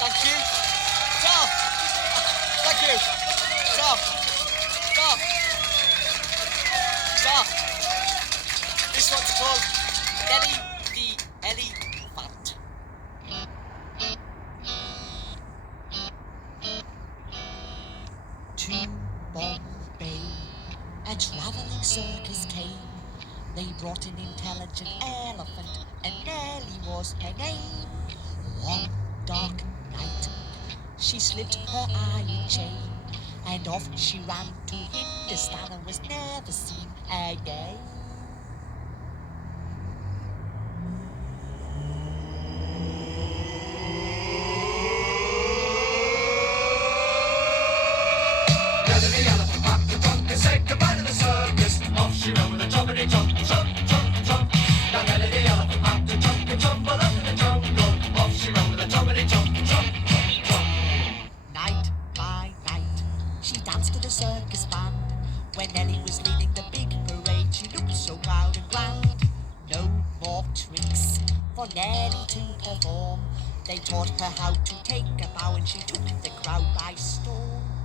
Thank you. Stop. Thank you. Stop. Stop. Stop. This one's called Nelly the Elephant. To Bombay, a travelling circus came. They brought an intelligent elephant, and Nelly was her name. One dark night, she slipped her iron chain, and off she ran to Hindustan and was never seen again. Nelly the elephant packed the trunk and said goodbye to the circus. Off she ran with a choppity chomp, chomp, chomp, chomp. Now Nelly the elephant packed the trunk and tumbled up in the jungle. Off she ran with a choppity chomp, chomp, chomp, chomp. Night by night, she danced to the circus band. When Nelly was leading the big parade, she looked so proud and grand. No more tricks for Nelly to perform. They taught her how to take a bow, and she took the crowd by storm.